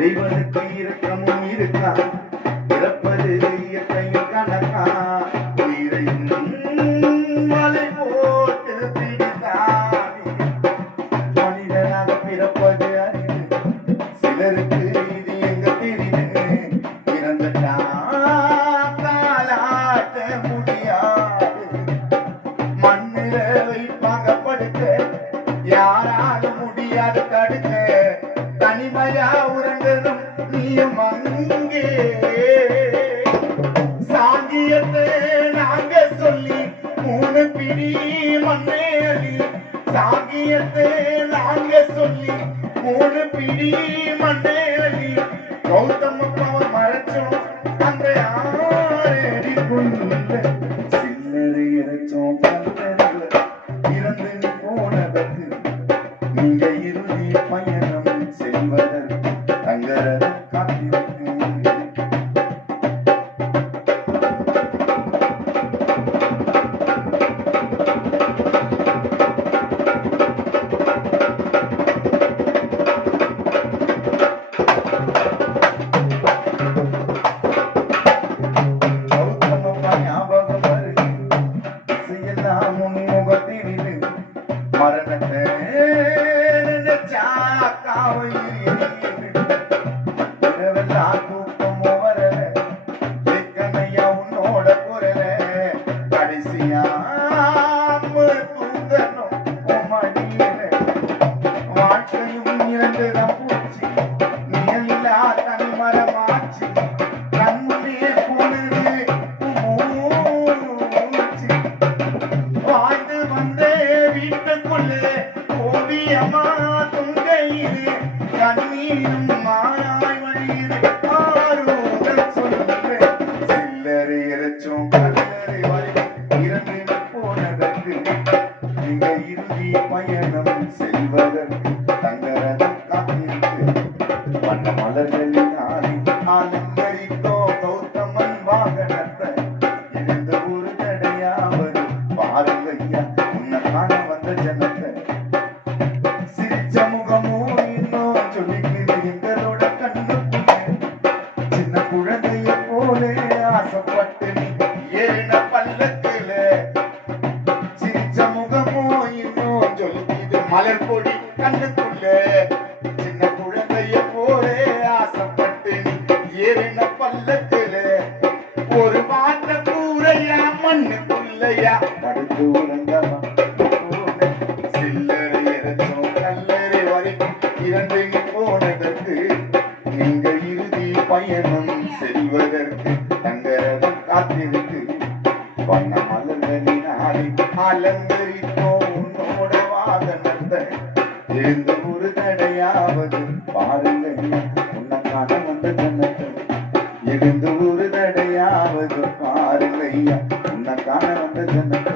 இறைவனுக்கு இரக்கமும் இருக்கா, பிறப்பது இயற்கையும் கணக்கா, உயிரையும் மலை போட்டு பிடித்தானே. மனிதனாக பிறப்பது அறிவு, சிலருக்கு இது எங்க தெரியுது. இறந்துட்டா காலாட்ட முடியாது, மண்ணில வைப்பாங்க படுக்க, யாராலும் முடியாது தடுக்க. தனிமையா உறங்கணும் நீயும் அங்கே, சாங்கியத்தை நாங்க சொல்லி 3 பிடி மண்ணேறி. சாங்கியத்தை நாங்க சொல்லி 3 பிடி மண்ணேறி. கௌதம மறைச்சோம் அந்த 6 அடிக்குள்ள, சில்லறை இறைச்சோம் கல்லறையில இறந்து போனதற்கு. நீங்க இறுதி பயணம் செல்வதற்கு தங்கரத காத்திருக்கு. மரணத்தை இரவெல்லாம் தூக்கம் வரல, கேட்கணையா உன்னோட குரல. கடைசியா தூங்கணும் மடியில, வாழ்க்கையும் இறந்துதான் பூச்சி, நிழலில்லா தனிமரமாச்சு. கண்முன்னே போனது மூச்சு, வாழ்ந்து வந்த வீட்டுக்குள்ளே ஓவியமா துங்கையிலே. கண்ணீரும் மாறாய் வழியிலே ஆறுதல் சொல்லுங்க. சில்லறை இறைச்சோம் கல்லறை வரைக்கும் இறந்து போனதற்கு. நீங்க இறுதி பயணம் செல்வதற்கு தங்கரதம் காத்திருக்கு. வண்ண மலர்களினாலே அலங்கரித்தோ கௌதமன் வாகனத்தை. இருந்து ஒரு தடையாவது பாருங்கய்யா உன்னை காண வந்த ஜனத்தை. சிரிச்ச முகமோ இன்னும் சொல்லிக்குது எங்களோட கண்ணுக்குள்ள. சின்ன குழந்தைய போல ஆசைப்பட்டு நீ ஏறின பல்லக்குல. சிரிச்ச முகமோ இன்னும் சொல்லிக்குது மலர் கொடி கண்ணுக்குள்ள. சின்ன குழந்தைய போல ஆசைப்பட்டு நீ ஏறின பல்லக்குல. ஒரு மாற்ற கூரையா மண்ணுக்குள்ளையா படுத்து உறங்கவா. சில்லறை இறைச்சோம் கல்லறை வரைக்கும் இறந்து போனதற்கு. நீங்க இறுதி பயணம் செல்வதற்கு தங்கரதம் காத்திருக்கு. வண்ண மலர்களினாலே அலங்கரித்தோ உன்னோட வாகனத்தை. இருந்து ஒரு தடையாவது பாருங்கய்யா உன்னை காண வந்த ஜனத்தை. இருந்து ஒரு தடையாவது பாருங்கய்யா உன்னை காண வந்த ஜனத்தை.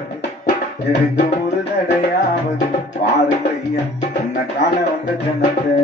இருந்து ஒரு தடையாவது பாருங்கய்யா உன்னை காண வந்த ஜனத்தை.